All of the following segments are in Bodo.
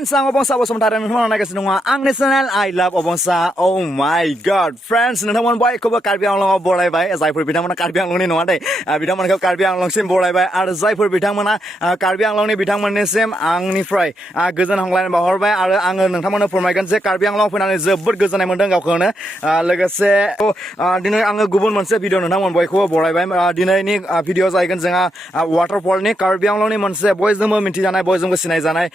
friends, ang Abangcha sementara nonton naik kesenungan ang national I love Abangcha. Oh my god, friends, nonton boy koba Karbi Anglong bolai bai. Zaipur bidang mana Karbi Anglong ni nongan deh. Bidang mana Karbi Anglong sim bolai bai. Ar Zaipur bidang mana Karbi Anglong ni bidang mana sim ang ni fry. Gojan honglain bahor bai. Ar ang nonton mana permainan je Karbi Anglong pun ane jebut gojan yang mendeng kau kena. Legase dina ang gubun manse video nonton boy koba bolai bai. Dina ini video saya kan jenga waterfall ni Karbi Anglong ni manse boys demo minti janai boys demo sinai janai.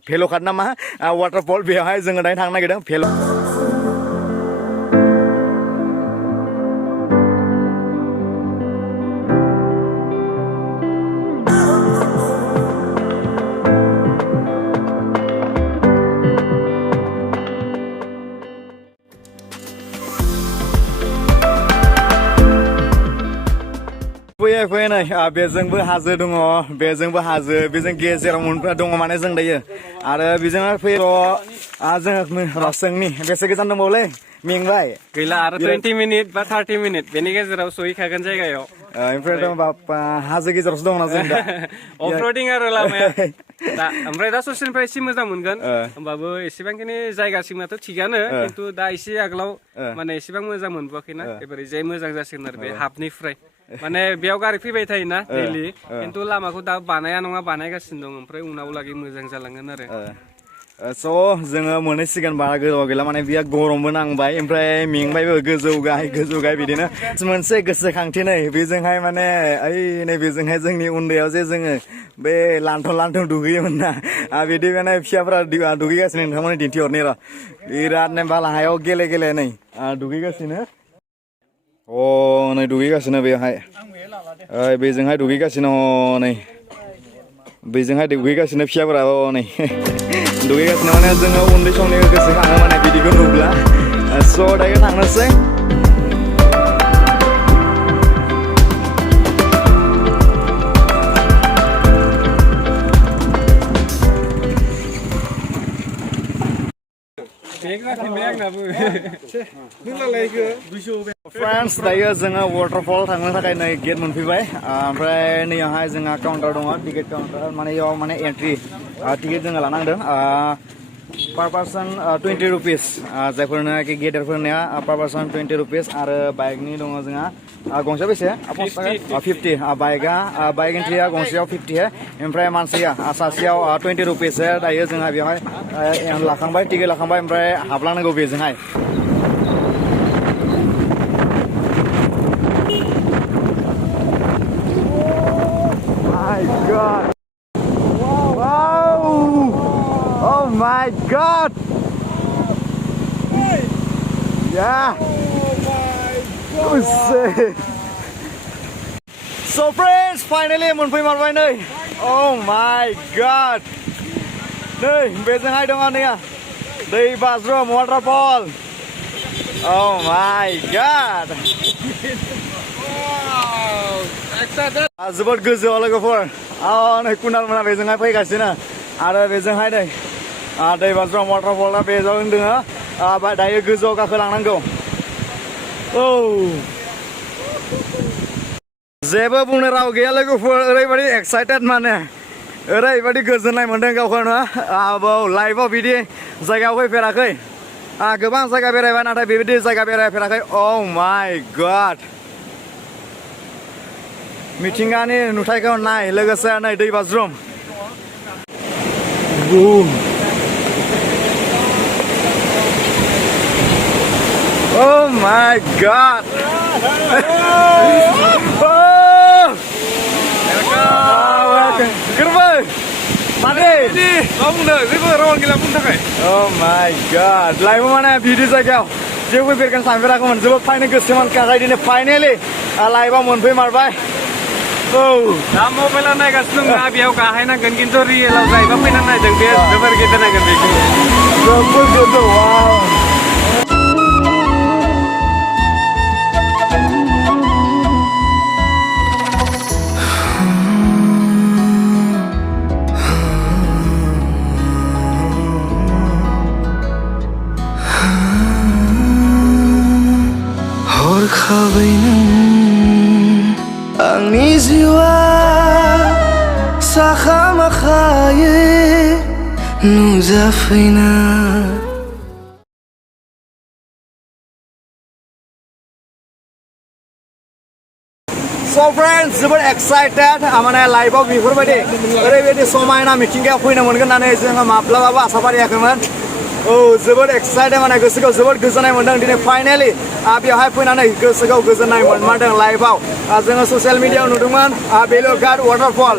Bhelughat nama waterfall behaय जोङो दायो थांनो नागिरदों फैनाय बेजोंबो हाजो दङ बेजोंबो हाजो बेजों गेजेराव मोनफ्रा दङ माने जों दायो आरो बेजों फैर' जोङो रसोंनि बेसे गोजान दंबावलै मेंबाय गैला आरो 20 मिनिट बा 30 मिनिट बेनि गेजेराव सहैखागोन जायगायाव ओमफ्राय दं बापा हाजो गेजेरावसो दङ ना जों दा अफरोडिं आरो लामाया दा ओमफ्राय दा ससेनिफ्राय एसे मोजां मोनगोन होमबाबो एसेबांखिनि जायगासिमाथ' थिगानो खिन्थु दा एसे आगोलाव माने एसेबां मोजां मोनबोआखैना एबारै जे मोजां जासिगोन आरो बे हाफनिफ्राय माने बेयाव गारि फैबाय थायोना दैलि खिन्थु लामाखौ दा बानाया नङा बानायगासिनो दं ओमफ्राय उनाव लागै मोजां जालांगोन आरो स' जोङो मोनहैसिगोन बारा गोबाव गैला माने बिया गरमबो नांबाय ओमफ्राय मेंबायबो गोजौ गाहाय बिदिनो मोनसे गोसोखांथि नै बेजोंहाय माने ओइ नै बेजोंहाय जोंनि उन्दैयाव जे जोङो बे लान्थन दुगैयोमोन ना बिदि माने फिसाफोरा दुगैगासिनो नोंथांमोननि दिन्थिहरनि र' बिरादनो बालाहायाव गेले नै दुगैगासिनो नै दुगैगासिनो बेहाय बेजोंहाय दुगैगासिनो नै बेजोंहाय दुगैगासिनो फिसाफोरा नै दुगैगासिनो माने जोङो उन्दै समनि गोसोखाङो माने बिदिखौ नुब्ला स' दायो थांनोसै फ्रेंड्स दायो जोङो वाटरफल थांनो थाखाय नै गेट मोनफैबाय ओमफ्राय नैयावहाय जोंहा काउन्टार दङ टिकेट काउन्टार माने इयाव माने एन्ट्रि टिकेट जोङो लानांदों पर पार्सन 20 रुपिस जायफोरनाखि गेदेरफोरनिया पर पार्सन 20 रुपिस आरो बाइकनि दङ जोंहा गंसेयाव बेसे 50 बाइक एन्ट्रिया गंसेयाव 50 ओमफ्राय मानसिया सासेयाव 20 रुपिस दायो जोंहा बेवहाय लाखांबाय टिकेट लाखांबाय ओमफ्राय हाबलांनांगौ बेजोंहाय God. Wow! Oh my God! Yeah! Oh my God! So friends, finally मोनफैमारबाय नै Oh my God! नै बेजोंहाय दङ नै दै बाज्रुम waterfall Oh my God! जोबोद गोजौआव लोगोफोर नै कुनाल मोना बेजोंहाय फैगासिनो आरो बेजोंहाय नै दै बाज्रुम वाटारफलआ बेजों दङ दायो गोजौआव गाखोलांनांगौ जेबो बुंनो राव गैया लोगोफोर ओरैबायदि एक्साइटेड माने ओरैबायदि गोजोननाय मोनदों गावखौनो लाइफआव बिदि जायगायाव फैफेराखै गोबां जायगा बेरायबाय नाथाय बेबायदि जायगा बेरायफेराखै Oh my God मिथिंगानि नुथायखौ नाय लोगोसे नै दै बाज्रुम Oh my God Karbi Mari kamu udah जेबो रावन गैला बुंनो थाखाय Oh my God लाइफआव माने बिदि जायगायाव जेबो बेरायनो सानफेराखैमोन जोबोद फायनो गोसोमोन दिनै फाइनेलि लाइफआव मोनफैमारबाय दा मबाइलाव नायगासिनो दं बेयाव गाहायनांगोन खिन्थु रियेलाव जायोबा फैनानै नायदों बे जोबोर गेदेर नायगोन बेखौ जोबोद गोजौ वाव हरखाबै नों आंनि जिउआ साखा माखा खाये नुजाफैना So friends, जोबोद excited माने लाइफआव बेफोरबायदि ओरैबायदि समायना मिथिंगायाव फैनो मोनगोन होननानै जोङो माब्लाबाबो आसा फारियाखैमोन औ जोबोद excited माने गोसोखौ जोबोद गोजोननाय मोनदों दिनै फाइनालि बेवहाय फैनानै गोसोखौ गोजोननाय मोनमारदों लाइफआव जोङो ससियेल मिडियायाव नुदोंमोन बेलुघाट वाटारफल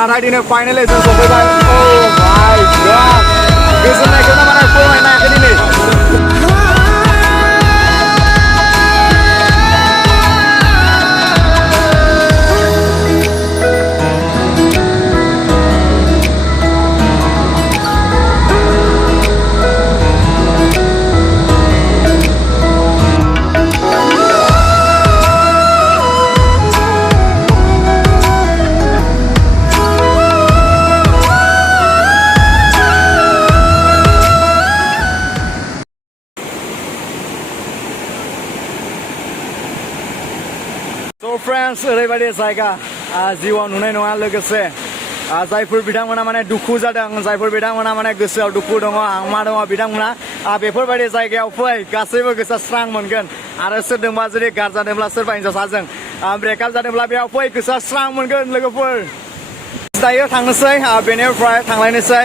नाथाय दिनै फाइनालि जों सफैबाय औ माय गॉड गोजोननायखौनो माने फोरमायनो हायाखै दिनै So friends, ओरैबायदि जायगा जिउआव नुनाय नङा लोगोसे जायफोर बिथांमोना माने दुखु जादों जायफोर बिथांमोना माने गोसोआव दुखु दङ आंमा दङ बिथांमोना बेफोरबायदि जायगायाव फै गासैबो गोसोआ स्रां मोनगोन आरो सोरजोंबा जुदि गारजादोंब्ला सोरबा हिन्जावसाजों ब्रेकआप जादोंब्ला बेयाव फै गोसोआ स्रां मोनगोन लोगोफोर दायो थांनोसै बेनिफ्राय थांलायनोसै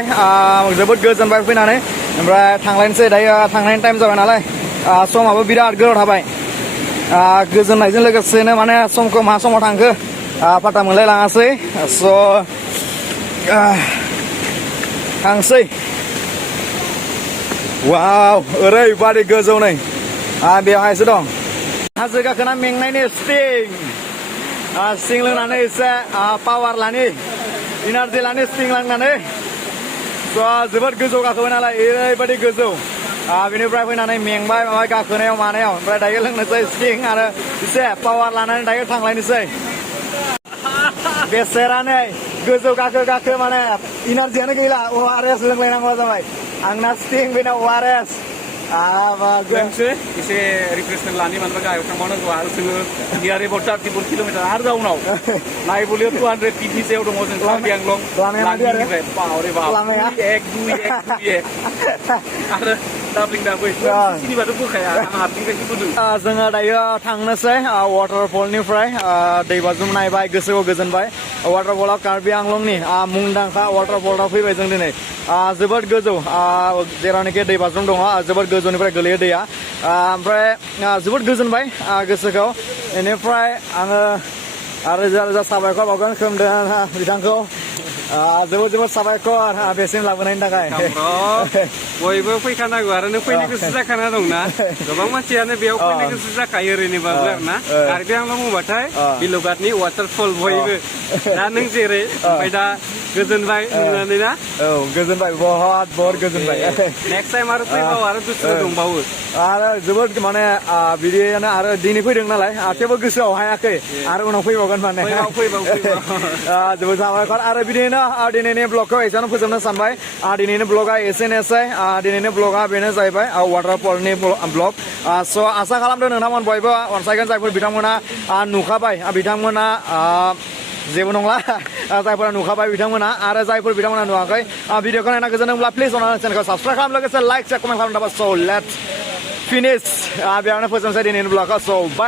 जोबोद गोजोनबाय फैनानै ओमफ्राय थांलायनोसै दायो थांनायनि टाइम जाबाय नालाय समाबो बिराद गोलाव थाबाय गोजोननायजों लोगोसेनो माने समखौ मा समाव थांखो फाता मोनलाय लाङासै स' थांसै वाव ओरैबादि गोजौ नै बेवहायसो दं हाजो गाखोना मेंनायनि स्टिं लोंनानै एसे पावार लानि इनार्जि लानि स्टिं लांनानै स' जोबोद गोजौ गाखोबाय नालाय ओरैबादि गोजौ बेनिफ्राय फैनानै मेंबाय माबा गाखोनायाव मानायाव ओमफ्राय दायो लोंनोसै स्टिं आरो एसे पावार लानानै दायो थांलायनोसै बेसेरानै गोजौ गाखो गाखो माने इनार्जियानो गैला ORS लोंलायनांगौ जाबाय आंना स्टिं बेना ORS लोंसै एसे रिफ्रेशमेन्ट लानि मानोबा गाहायाव थांबावनांगौ आरो जोङो नियार एबाउट 34 किल'मिटार आरो जाउनाव नायबोलियो 200 फिटनि सायाव दङ जों कार्बि आंलं लांनिफ्राय बावरे बाव एक दुइ आरो दाब्लिं दाबै सिनिबाथ' बोखाया आं हारसिंखायसो बोदों जोङो दायो थांनोसै वाटारफलनिफ्राय दैबाज्रुम नायबाय गोसोखौ गोजोनबाय वाटारफलाव कार्बि आंलंनि मुंदांखा वाटारफलाव फैबाय जों दिनै जोबोद गोजौ जेरावनाखि दैबाज्रुम दङ जोबोद गोजौनिफ्राय गोलैयो दैया ओमफ्राय जोबोद गोजोनबाय गोसोखौ बेनिफ्राय आङो रोजा रोजा साबायखर बावगोन खोमदों बिथांखौ जोबोद जोबोद साबायखर बेसिम लाबोनायनि थाखाय बयबो फैखानांगौ आरो नों फैनो गोसो जाखाना दंना गोबां मानसियानो बेयाव फैनो गोसो जाखायो ओरैनोबाबो आरोना कार्बि आंलं बुंबाथाय भेलुघाटनि वाटारफल बयबो दा नों जेरै ओमफ्राय दा गोजोनबाय नुनानै ना औ गोजोनबाय बहुत गोजोनबाय नेक्स्ट टाइम आरो फैबाव आरो दस्रा दंबावो आरो जोबोद माने बिदिनो आरो दिनै फैदों नालाय थेवबो गोसोआव हायाखै आरो उनाव फैबावगोन माने फैबाव जोबोद साबायखर आरो बिदिनो दिनैनि ब्लगखौ एसेयावनो फोजोबनो सानबाय दिनैनि ब्लगा एसेनोसै दिनैनि ब्लगा बेनो जाहैबाय वाटारफलनि ब्लग स' आसा खालामदों नोंथांमोन बयबो अनसायगोन जायफोर बिथांमोना नुखाबाय बिथांमोना जेबो नंला जायफोरा नुखाबाय बिथांमोना आरो जायफोर बिथांमोना नुवाखै भिडिअखौ नायना गोजोनदोंब्ला प्लिज अननानै चेनेलखौ साबस्क्राइब खालाम लोगोसे लाइक शेयार कमेन्ट खालामनो स' लेट्स फिनिश बेयावनो फोजोबनोसै दिनैनि ब्लगखौ स' बाय